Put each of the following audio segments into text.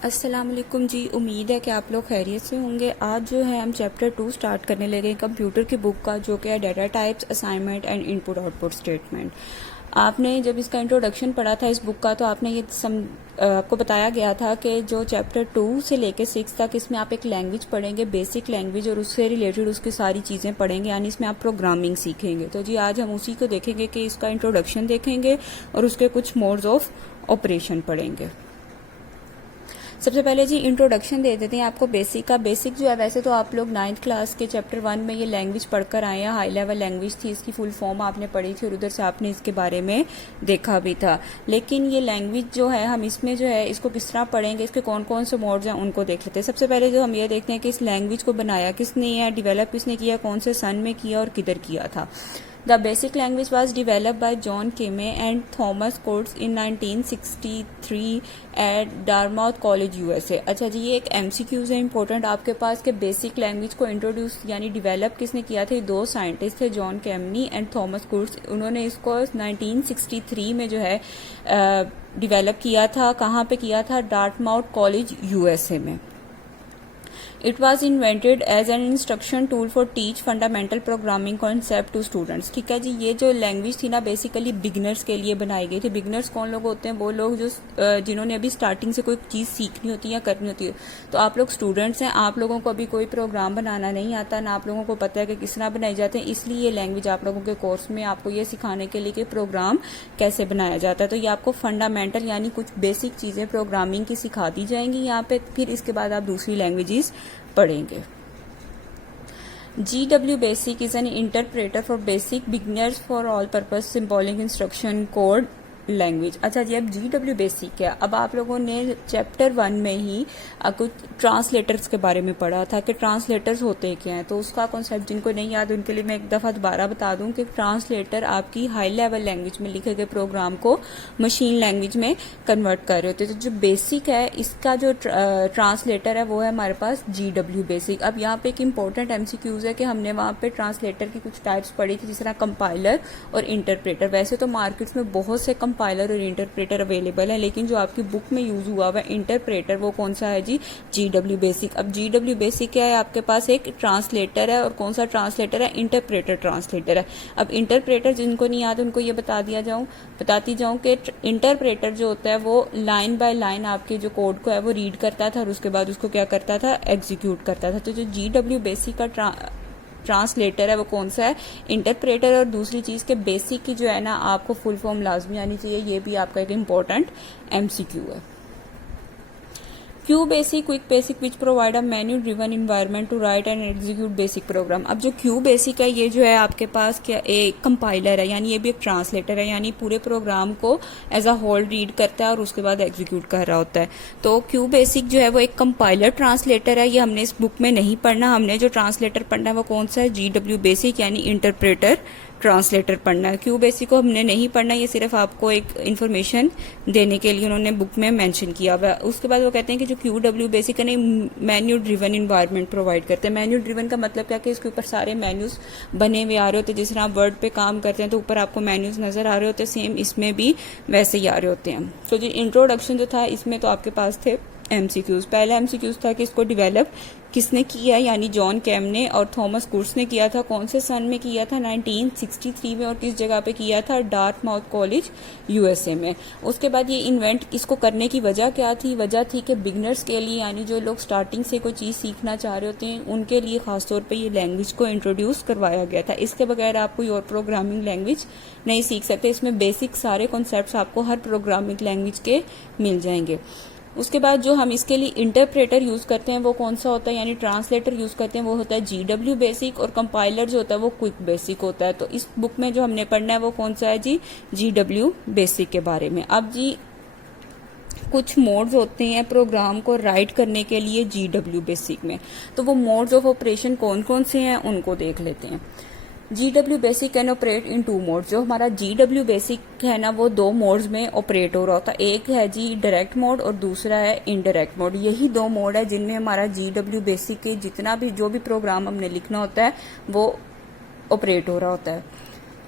अस्सलाम वालेकुम जी। उम्मीद है कि आप लोग खैरियत से होंगे। आज जो है हम चैप्टर 2 स्टार्ट करने लगे कंप्यूटर की बुक का, जो कि है data types, assignment and input output statement. आपने जब इसका इंट्रोडक्शन पढ़ा था इस बुक का, तो आपने ये आपको बताया गया था कि जो चैप्टर 2 से लेके 6 तक इसमें आप एक लैंग्वेज पढ़ेंगे, बेसिक लैंग्वेज, और उससे रिलेटेड उसकी सारी चीज़ें पढ़ेंगे, यानी इसमें आप प्रोग्रामिंग सीखेंगे। तो जी आज हम उसी को देखेंगे कि इसका इंट्रोडक्शन देखेंगे और उसके कुछ मोड्स ऑफ ऑपरेशन पढ़ेंगे। सबसे पहले जी इंट्रोडक्शन दे देते हैं आपको बेसिक का। बेसिक जो है, वैसे तो आप लोग 9th क्लास के चैप्टर 1 में ये लैंग्वेज पढ़कर आए हैं। हाई लेवल लैंग्वेज थी, इसकी फुल फॉर्म आपने पढ़ी थी और उधर से आपने इसके बारे में देखा भी था। लेकिन ये लैंग्वेज जो है, हम इसमें जो है इसको किस तरह पढ़ेंगे, इसके कौन कौन से मोड्स हैं उनको देख लेते हैं। सबसे पहले जो हम ये देखते हैं कि इस लैंग्वेज को बनाया किसने है, डेवलप किसने किया, कौन से सन में किया और किधर किया था। The basic language was developed by John Kame and Thomas Coates in 1963 at Dartmouth College, USA। अच्छा जी, ये एक MCQs है इंपॉर्टेंट आपके पास कि बेसिक लैंग्वेज को इंट्रोड्यूस यानी डिवेलप किसने किया था। दो साइंटिस्ट थे, जॉन कैमनी एंड थॉमस कोट्स। उन्होंने इसको 1963 में जो है डिवेलप किया था। कहाँ पे किया था? डार्टमाउथ कॉलेज, USA में। It was invented as an instruction tool for teach fundamental programming concept to students। ठीक है जी, ये जो लैंग्वेज थी ना बेसिकली बिगनर्स के लिए बनाई गई थी। बिगनर्स कौन लोग होते हैं? वो लोग जो जिन्होंने अभी स्टार्टिंग से कोई चीज़ सीखनी होती है या करनी होती है। तो आप लोग स्टूडेंट्स हैं, आप लोगों को अभी कोई प्रोग्राम बनाना नहीं आता, ना आप लोगों को पता है कि किस तरह बनाए जाते हैं। इसलिए ये लैंग्वेज आप लोगों के कोर्स में आपको ये सिखाने के लिए कि प्रोग्राम कैसे बनाया जाता है। तो ये आपको फंडामेंटल यानी कुछ बेसिक चीज़ें प्रोग्रामिंग की सिखा दी जाएंगी यहाँ पे। फिर इसके बाद आप दूसरी लैंग्वेजेस पढ़ेंगे। GW Basic is an interpreter for basic beginners for all purpose symbolic instruction code language. अच्छा जी, अब GW बेसिक है। अब आप लोगों ने चैप्टर 1 में ही कुछ ट्रांसलेटर्स के बारे में पढ़ा था कि ट्रांसलेटर्स होते क्या हैं। तो उसका कॉन्सेप्ट जिनको नहीं याद उनके लिए मैं एक दफ़ा दोबारा बता दूं कि ट्रांसलेटर आपकी हाई लेवल लैंग्वेज में लिखे गए प्रोग्राम को मशीन लैंग्वेज में कन्वर्ट कर रहे होते हैं। तो जो बेसिक है इसका जो ट्रांसलेटर है वो है हमारे पास GW बेसिक। अब यहाँ पे एक इंपॉर्टेंट MCQs है कि हमने वहाँ पे ट्रांसलेटर की कुछ टाइप्स पढ़ी थी, जिस तरह कंपाइलर और इंटरप्रेटर। वैसे तो मार्केट्स में बहुत से कंपाइलर और इंटरप्रेटर अवेलेबल है, लेकिन जो आपकी बुक में यूज हुआ हुआ इंटरप्रेटर वो कौन सा है जी? GW basic. अब GW बेसिक क्या है? आपके पास एक ट्रांसलेटर है, और कौन सा ट्रांसलेटर है? इंटरप्रेटर ट्रांसलेटर है। अब इंटरप्रेटर जिनको नहीं याद उनको ये बताती जाऊं कि इंटरप्रेटर जो होता है वो लाइन बाय लाइन आपके जो कोड को है वो रीड करता था और उसके बाद उसको क्या करता था? एग्जीक्यूट करता था। तो जो GW बेसिक का ट्रांसलेटर है वो कौन सा है? इंटरप्रेटर। और दूसरी चीज के बेसिक की जो है ना आपको फुल फॉर्म लाजमी आनी चाहिए। ये भी आपका एक इम्पोर्टेंट MCQ है। Q basic, quick basic which provide a menu driven environment to write and execute basic program. अब जो क्यू बेसिक है ये जो है आपके पास क्या एक कंपाइलर है, यानी ये भी एक ट्रांसलेटर है, यानी पूरे प्रोग्राम को एज अ होल रीड करता है और उसके बाद एग्जीक्यूट कर रहा होता है। तो क्यू बेसिक जो है वो एक कंपाइलर ट्रांसलेटर है। ये हमने इस बुक में नहीं पढ़ना, हमने जो ट्रांसलेटर पढ़ना है वो कौन सा है? GW बेसिक यानी इंटरप्रेटर ट्रांसलेटर पढ़ना है। क्यू बेसिक को हमने नहीं पढ़ना, ये सिर्फ आपको एक इन्फॉर्मेशन देने के लिए उन्होंने बुक में मेंशन किया हुआ है। उसके बाद वो कहते हैं कि जो QW बेसिक है मेन्यू ड्रिवन इन्वायरमेंट प्रोवाइड करते हैं। मेन्यू ड्रिवन का मतलब क्या कि इसके ऊपर सारे मेन्यूज बने हुए आ रहे होते हैं। जिस तरह आप वर्ड पे काम करते हैं तो ऊपर आपको मेन्यूज नजर आ रहे होते हैं, सेम इसमें भी वैसे ही आ रहे होते हैं। तो जो इंट्रोडक्शन जो था इसमें तो आपके पास थे MCQs। पहला MCQs था कि इसको डिवेलप किसने किया, यानी जॉन कैम ने और थॉमस कोट्स ने किया था। कौन से सन में किया था? 1963 में। और किस जगह पे किया था? डार्टमाउथ कॉलेज, USA में। उसके बाद ये इन्वेंट इसको करने की वजह क्या थी? वजह थी कि बिगनर्स के लिए, यानी जो लोग स्टार्टिंग से कोई चीज़ सीखना चाह रहे होते हैं उनके लिए खासतौर पर ये लैंग्वेज को इंट्रोड्यूस करवाया गया था। इसके बगैर आप कोई और प्रोग्रामिंग लैंग्वेज नहीं सीख सकते। इसमें बेसिक सारे कॉन्सेप्ट आपको हर प्रोग्रामिंग लैंग्वेज के मिल जाएंगे। उसके बाद जो हम इसके लिए इंटरप्रेटर यूज करते हैं वो कौन सा होता है, यानी ट्रांसलेटर यूज करते हैं वो होता है GW बेसिक। और कंपाइलर जो होता है वो क्विक बेसिक होता है। तो इस बुक में जो हमने पढ़ना है वो कौन सा है जी? GW बेसिक के बारे में। अब जी कुछ मोड्स होते हैं प्रोग्राम को राइट करने के लिए GW बेसिक में। तो वो मोड्स ऑफ ऑपरेशन कौन कौन से हैं उनको देख लेते हैं। GW basic can operate in 2 modes. जो हमारा GW बेसिक है ना वो 2 मोड्स में ऑपरेट हो रहा होता है। एक है जी डायरेक्ट मोड और दूसरा है इनडायरेक्ट मोड। यही 2 मोड है जिनमें हमारा GW बेसिक के जितना भी जो भी प्रोग्राम हमने लिखना होता है वो ऑपरेट हो रहा होता है।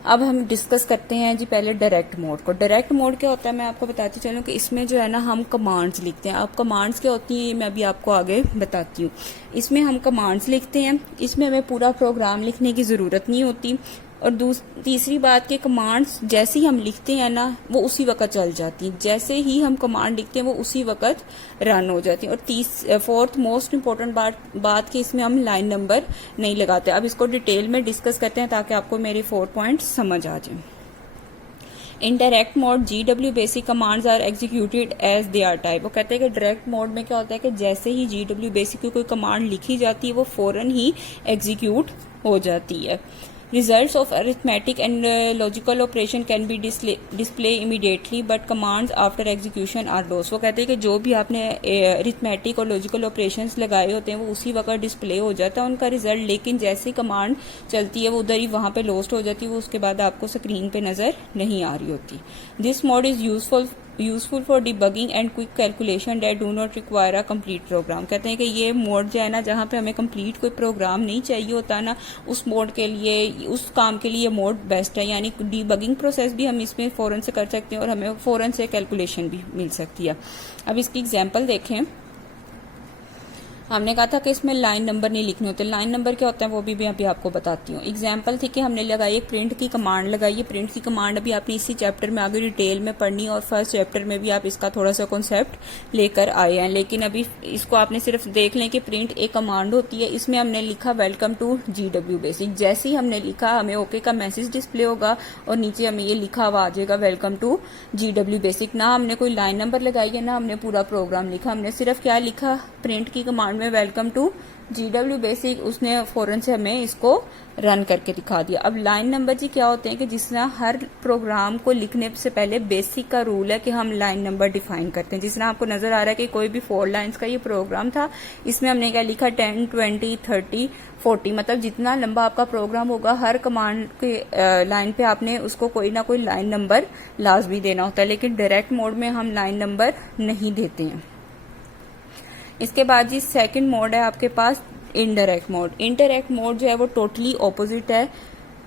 अब हम डिस्कस करते हैं जी पहले डायरेक्ट मोड को। डायरेक्ट मोड क्या होता है मैं आपको बताती चलूँ कि इसमें जो है ना हम कमांड्स लिखते हैं। अब कमांड्स क्या होती हैं ये मैं अभी आपको आगे बताती हूँ। इसमें हम कमांड्स लिखते हैं, इसमें हमें पूरा प्रोग्राम लिखने की ज़रूरत नहीं होती। और तीसरी बात कि कमांड्स जैसे ही हम लिखते हैं ना वो उसी वक्त चल जाती हैं, जैसे ही हम कमांड लिखते हैं वो उसी वक्त रन हो जाती हैं। और फोर्थ मोस्ट इम्पोर्टेंट बात कि इसमें हम लाइन नंबर नहीं लगाते। अब इसको डिटेल में डिस्कस करते हैं ताकि आपको मेरे 4 पॉइंट्स समझ आ जाए। In direct mode GW basic commands are executed as they are type. वो कहते हैं कि डायरेक्ट मोड में क्या होता है कि जैसे ही GW बेसिक की कोई कमांड लिखी जाती है वो फौरन ही एग्जीक्यूट हो जाती है। Results of arithmetic and logical operation can be display immediately, but commands after execution are lost। वो कहते हैं कि जो भी आपने arithmetic और logical operations लगाए होते हैं वो उसी वक्त डिस्प्ले हो जाता है उनका रिजल्ट, लेकिन जैसे ही कमांड चलती है वो उधर ही वहाँ पे लॉस्ट हो जाती है, वो उसके बाद आपको स्क्रीन पे नजर नहीं आ रही होती। This mode is useful for debugging and quick calculation that do not require a complete program. कहते हैं कि ये मोड जो है ना जहाँ पे हमें कंप्लीट कोई प्रोग्राम नहीं चाहिए होता ना उस मोड के लिए, उस काम के लिए ये मोड बेस्ट है। यानी डिबगिंग प्रोसेस भी हम इसमें फौरन से कर सकते हैं और हमें फौरन से कैलकुलेशन भी मिल सकती है। अब इसकी एग्जाम्पल देखें। हमने कहा था कि इसमें लाइन नंबर नहीं लिखने होते। लाइन नंबर क्या होता है वो भी अभी आपको बताती हूँ। एग्जाम्पल थी कि हमने लगाई एक प्रिंट की कमांड लगाई है। प्रिंट की कमांड अभी आपने इसी चैप्टर में आगे डिटेल में पढ़नी है और फर्स्ट चैप्टर में भी आप इसका थोड़ा सा कॉन्सेप्ट लेकर आए हैं, लेकिन अभी इसको आपने सिर्फ देख लें कि प्रिंट एक कमांड होती है। इसमें हमने लिखा वेलकम टू GW बेसिक। जैसे ही हमने लिखा हमें ओके का मैसेज डिस्प्ले होगा और नीचे हमें ये लिखा हुआ आ जाएगा वेलकम टू GW बेसिक। ना हमने कोई लाइन नंबर लगाई है ना हमने पूरा प्रोग्राम लिखा, हमने सिर्फ क्या लिखा प्रिंट की कमांड में वेलकम टू GW बेसिक, उसने फौरन से हमें इसको रन करके दिखा दिया। अब लाइन नंबर जी क्या होते हैं कि जिस तरह हर प्रोग्राम को लिखने से पहले बेसिक का रूल है कि हम लाइन नंबर डिफाइन करते हैं। जिस तरह आपको नजर आ रहा है कि कोई भी 4 लाइंस का ये प्रोग्राम था, इसमें हमने क्या लिखा 10, 20, 30, 40, मतलब जितना लंबा आपका प्रोग्राम होगा हर कमांड के लाइन पे आपने उसको कोई ना कोई लाइन नंबर लाजमी देना होता है, लेकिन डायरेक्ट मोड में हम लाइन नंबर नहीं देते हैं। इसके बाद जी सेकंड मोड है आपके पास इनडायरेक्ट मोड। इनडायरेक्ट मोड जो है वो टोटली ऑपोजिट है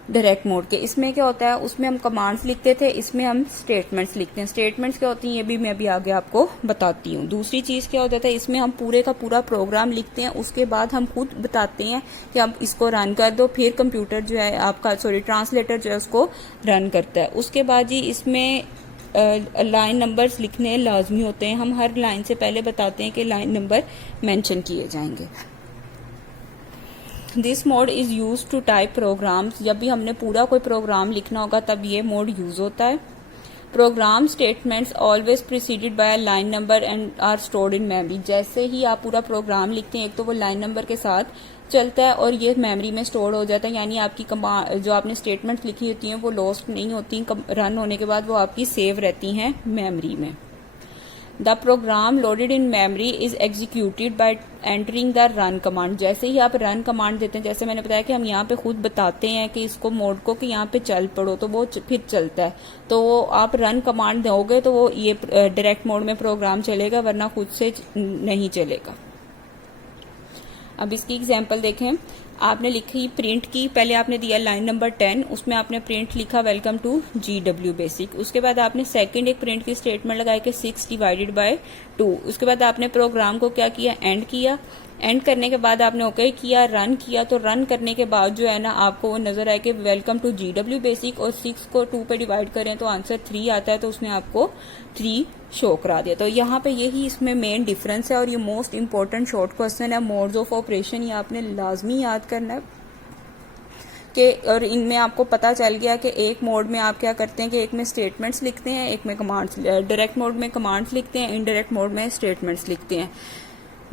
डायरेक्ट मोड के। इसमें क्या होता है उसमें हम कमांड्स लिखते थे, इसमें हम स्टेटमेंट्स लिखते हैं। स्टेटमेंट्स क्या होती हैं ये भी मैं अभी आगे आपको बताती हूँ। दूसरी चीज क्या होता है इसमें हम पूरे का पूरा प्रोग्राम लिखते हैं, उसके बाद हम खुद बताते हैं कि आप इसको रन कर दो, फिर कंप्यूटर जो है आपका ट्रांसलेटर जो है उसको रन करता है। उसके बाद जी इसमें लाइन नंबर्स लिखने लाजमी होते हैं। हम हर लाइन से पहले बताते हैं कि लाइन नंबर मेंशन किए जाएंगे। This mode is use to type programs. जब भी हमने पूरा कोई प्रोग्राम लिखना होगा तब ये मोड यूज होता है। Program statements always preceded by line number and are stored in memory. जैसे ही आप पूरा प्रोग्राम लिखते हैं एक तो वो लाइन नंबर के साथ चलता है और ये मेमोरी में स्टोर हो जाता है, यानी आपकी जो आपने स्टेटमेंट्स लिखी होती हैं वो लॉस्ट नहीं होती, रन होने के बाद वो आपकी सेव रहती हैं मेमोरी में। The program loaded in memory is executed by entering the run command. जैसे ही आप रन कमांड देते हैं, जैसे मैंने बताया कि हम यहाँ पे खुद बताते हैं कि इसको मोड को कि यहाँ पे चल पड़ो तो वो फिर चलता है, तो आप रन कमांड दोगे तो वो ये डायरेक्ट मोड में प्रोग्राम चलेगा, वरना खुद से नहीं चलेगा। अब इसकी एग्जांपल देखें। आपने लिखी प्रिंट की, पहले आपने दिया लाइन नंबर 10, उसमें आपने प्रिंट लिखा वेलकम टू GW बेसिक। उसके बाद आपने सेकंड एक प्रिंट की स्टेटमेंट लगाई कि 6 डिवाइडेड बाय 2। उसके बाद आपने प्रोग्राम को क्या किया एंड किया। एंड करने के बाद आपने ओके किया, रन किया, तो रन करने के बाद जो है ना आपको वो नजर आए कि वेलकम टू GW बेसिक और 6 को 2 पे डिवाइड करें तो आंसर 3 आता है, तो उसने आपको 3 शो करा दिया। तो यहाँ पे यही इसमें मेन डिफरेंस है और ये मोस्ट इंपॉर्टेंट शॉर्ट क्वेश्चन है। मोड्स ऑफ ऑपरेशन ये आपने लाजमी याद करना है कि, और इनमें आपको पता चल गया कि एक मोड में आप क्या करते हैं कि एक में स्टेटमेंट्स लिखते हैं, एक में कमांड्स, डायरेक्ट मोड में कमांड्स लिखते हैं, इनडायरेक्ट मोड में स्टेटमेंट्स लिखते हैं।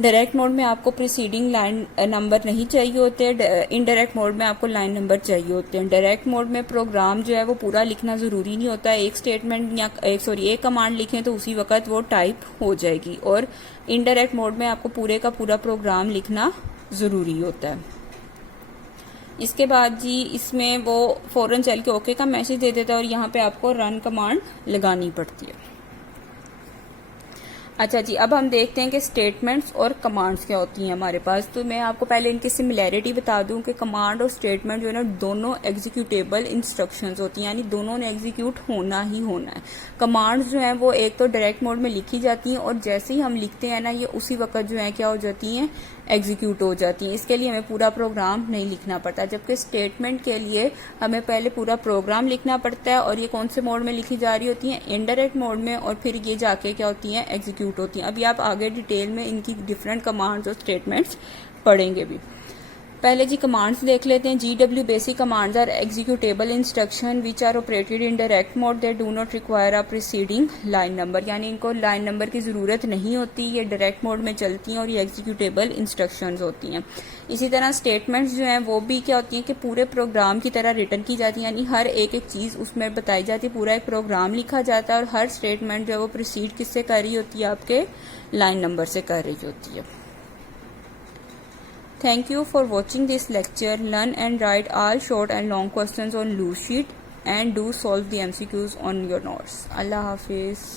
डायरेक्ट मोड में आपको प्रीसीडिंग लाइन नंबर नहीं चाहिए होते, इनडायरेक्ट मोड में आपको लाइन नंबर चाहिए होते हैं। डायरेक्ट मोड में प्रोग्राम जो है वो पूरा लिखना जरूरी नहीं होता है, एक स्टेटमेंट या एक कमांड लिखें तो उसी वक्त वो टाइप हो जाएगी, और इनडायरेक्ट मोड में आपको पूरे का पूरा प्रोग्राम लिखना जरूरी होता है। इसके बाद जी इसमें वो फौरन चल के ओके का मैसेज दे देता है और यहाँ पे आपको रन कमांड लगानी पड़ती है। अच्छा जी, अब हम देखते हैं कि स्टेटमेंट्स और कमांड्स क्या होती हैं हमारे पास। तो मैं आपको पहले इनकी सिमिलैरिटी बता दूं कि कमांड और स्टेटमेंट जो है ना दोनों एग्जीक्यूटेबल इंस्ट्रक्शंस होती हैं, यानी दोनों ने एग्जीक्यूट होना ही होना है। कमांड्स जो हैं वो एक तो डायरेक्ट मोड में लिखी जाती हैं और जैसे ही हम लिखते हैं ना ये उसी वक्त जो है क्या हो जाती हैं, एग्जीक्यूट हो जाती हैं। इसके लिए हमें पूरा प्रोग्राम नहीं लिखना पड़ता, जबकि स्टेटमेंट के लिए हमें पहले पूरा प्रोग्राम लिखना पड़ता है और ये कौन से मोड में लिखी जा रही होती हैं, इनडायरेक्ट मोड में, और फिर ये जाके क्या होती हैं, एग्जीक्यूट होती हैं। अभी आप आगे डिटेल में इनकी डिफरेंट कमांड्स और स्टेटमेंट्स पढ़ेंगे भी। पहले जी कमांड्स देख लेते हैं। GW basic commands are executable instruction which are operated in direct mode, they do not require a preceding line number, यानी इनको लाइन नंबर की ज़रूरत नहीं होती, ये डायरेक्ट मोड में चलती हैं और ये एग्जीक्यूटेबल इंस्ट्रक्शंस होती हैं। इसी तरह स्टेटमेंट्स जो हैं वो भी क्या होती हैं कि पूरे प्रोग्राम की तरह रिटर्न की जाती है, यानी हर एक एक चीज़ उसमें बताई जाती है, पूरा एक प्रोग्राम लिखा जाता है और हर स्टेटमेंट जो है वो प्रोसीड किससे कर रही होती है, आपके लाइन नंबर से कर रही होती है। Thank you for watching this lecture. Learn and write all short and long questions on loose sheet and do solve the MCQs on your notes. Allah Hafiz.